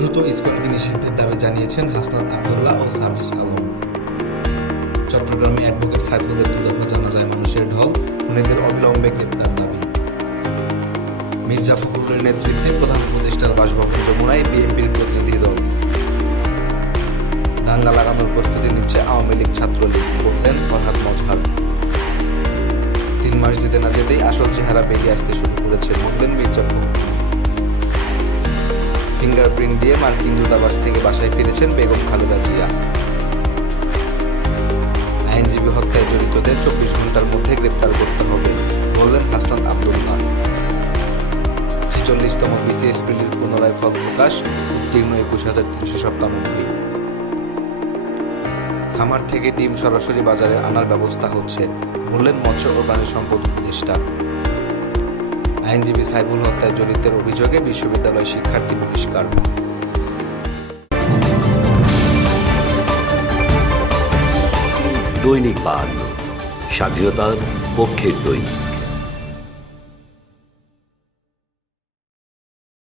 ইস্কনকে নিষিদ্ধের দাবি জানিয়েছেন হাসনাত আবদুল্লাহ ও সার্জিস আলম। চট্টগ্রামে অ্যাডভোকেট সাইফুলের দুদফা জানা যায় মানুষের ঢল, খুনিদের অবিলম্বে গ্রেপ্তার দাবি। মির্জা ফখরুলের নেতৃত্বে প্রধান উপদেষ্টার বাসভবন যমুনায় বিএনপির প্রতিনিধি দল। দাঙ্গা লাগানোর প্রস্তুতি নিচ্ছে আওয়ামী লীগ ছাত্রলীগ বললেন ফরহাদ মজহার। তিন মাস যেতে না যেতেই আসল চেহারা বেরিয়ে আসতে শুরু করেছে বললেন মির্জা ফখরুল। ফিঙ্গারপ্রিন্ট দিয়ে মার্কিন দূতাবাস থেকে বাসায় ফিরেছেন বেগম খালেদা জিয়া। আইনজীবী হত্যায় জড়িতদের চব্বিশ ঘণ্টার মধ্যে গ্রেপ্তার করতে হবে, বললেন হাসনাত আবদুল্লাহ ছেচল্লিশতম বিসিএস প্রিলির পুনরায় ফল প্রকাশ, উত্তীর্ণ একুশ হাজার তিনশো সপ্তানব্বই খামার থেকে ডিম সরাসরি বাজারে আনার ব্যবস্থা হচ্ছে, বললেন মৎস্য ও প্রাণী সম্পদ উপদেষ্টা। আইনজীবী সাইবুল হত্যায় জড়িতের অভিযোগে বিশ্ববিদ্যালয় শিক্ষার্থী বহিষ্কার দৈনিক বার্ন স্বাধীনতার পক্ষের দৈনিক।